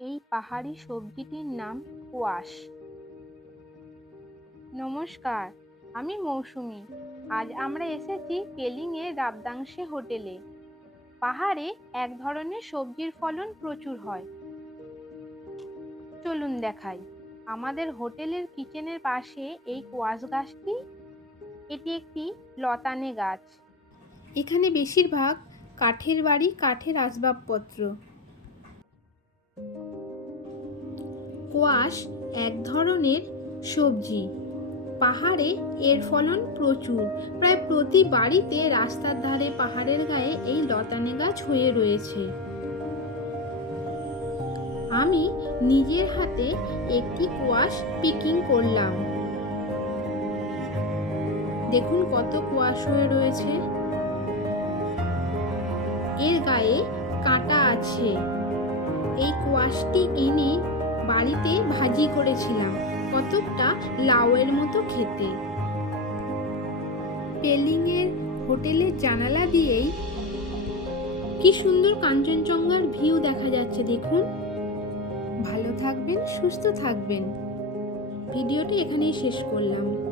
এই পাহাড়ি সবজিটির নাম কোয়াশ। নমস্কার, আমি মৌসুমি। আজ আমরা এসেছি পেলিংয়ের রাবদাংশে হোটেলে। পাহাড়ে এক ধরনের সবজির ফলন প্রচুর হয়। চলুন দেখাই। আমাদের হোটেলের কিচেনের পাশে এই কোয়াশ গাছটি, এটি একটি লতানে গাছ। এখানে বেশিরভাগ কাঠের বাড়ি, কাঠের আসবাবপত্র। কোয়াশ এক ধরনের সবজি। পাহাড়ে এর ফলন প্রচুর। প্রায় প্রতি বাড়িতে রাস্তার ধারে, পাহাড়ের গায়ে এই লতানে গাছ হয়ে রয়েছে। আমি নিজের হাতে একটি কোয়াশ পিকিং করলাম। দেখুন কত কোয়াশ হয়ে রয়েছে। এর গায়ে কাঁটা আছে। এই কোয়াশটি এনে বাড়িতে ভাজি করেছিলাম, কতকটা লাউয়ের মতো খেতে। পেলিংয়ের হোটেলের জানালা দিয়েই কি সুন্দর কাঞ্চনজঙ্ঘার ভিউ দেখা যাচ্ছে দেখুন। ভালো থাকবেন, সুস্থ থাকবেন। ভিডিওটি এখানেই শেষ করলাম।